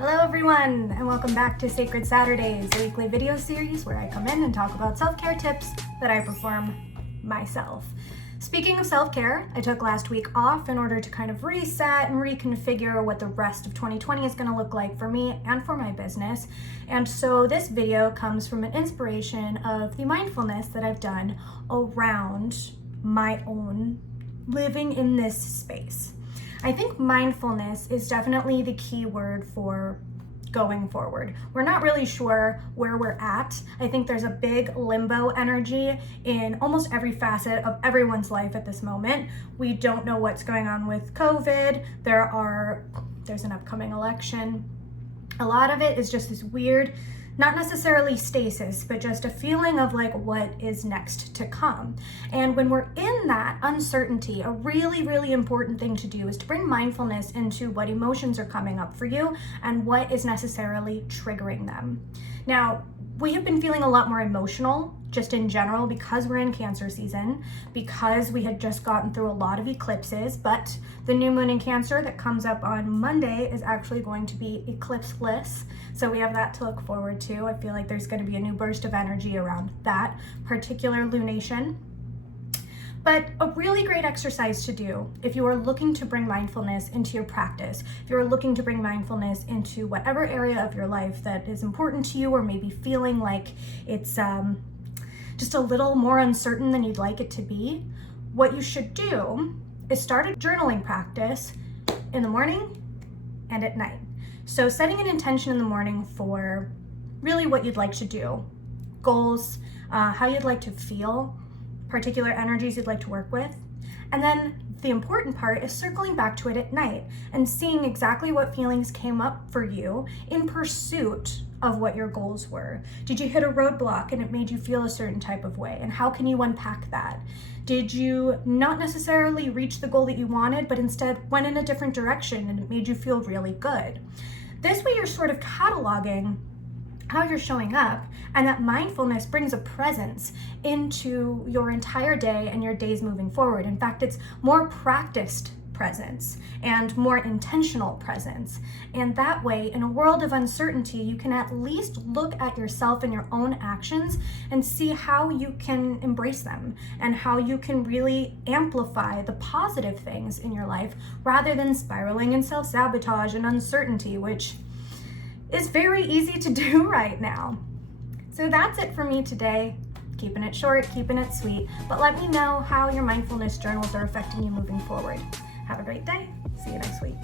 Hello everyone, and welcome back to Sacred Saturdays, a weekly video series where I come in and talk about self-care tips that I perform myself. Speaking of self-care, I took last week off in order to kind of reset and reconfigure what the rest of 2020 is going to look like for me and for my business. And so this video comes from an inspiration of the mindfulness that I've done around my own living in this space. I think mindfulness is definitely the key word for going forward. We're not really sure where we're at. I think there's a big limbo energy in almost every facet of everyone's life at this moment. We don't know what's going on with COVID. There's an upcoming election. A lot of it is just this weird, not necessarily stasis, but just a feeling of like what is next to come. And when we're in that uncertainty, a really, really important thing to do is to bring mindfulness into what emotions are coming up for you and what is necessarily triggering them. Now, we have been feeling a lot more emotional just in general because we're in Cancer season, because we had just gotten through a lot of eclipses, but the new moon in Cancer that comes up on Monday is actually going to be eclipseless. So we have that to look forward to. I feel like there's going to be a new burst of energy around that particular lunation. But a really great exercise to do if you are looking to bring mindfulness into your practice, if you're looking to bring mindfulness into whatever area of your life that is important to you, or maybe feeling like it's just a little more uncertain than you'd like it to be, what you should do is start a journaling practice in the morning and at night. So setting an intention in the morning for really what you'd like to do, goals, how you'd like to feel, particular energies you'd like to work with. And then the important part is circling back to it at night and seeing exactly what feelings came up for you in pursuit of what your goals were. Did you hit a roadblock and it made you feel a certain type of way? And how can you unpack that? Did you not necessarily reach the goal that you wanted, but instead went in a different direction and it made you feel really good? This way you're sort of cataloging how you're showing up, and that mindfulness brings a presence into your entire day and your days moving forward. In fact, it's more practiced presence and more intentional presence. And that way, in a world of uncertainty, you can at least look at yourself and your own actions and see how you can embrace them and how you can really amplify the positive things in your life rather than spiraling in self-sabotage and uncertainty, which is very easy to do right now. So that's it for me today. Keeping it short, keeping it sweet, but let me know how your mindfulness journals are affecting you moving forward. Have a great day. See you next week.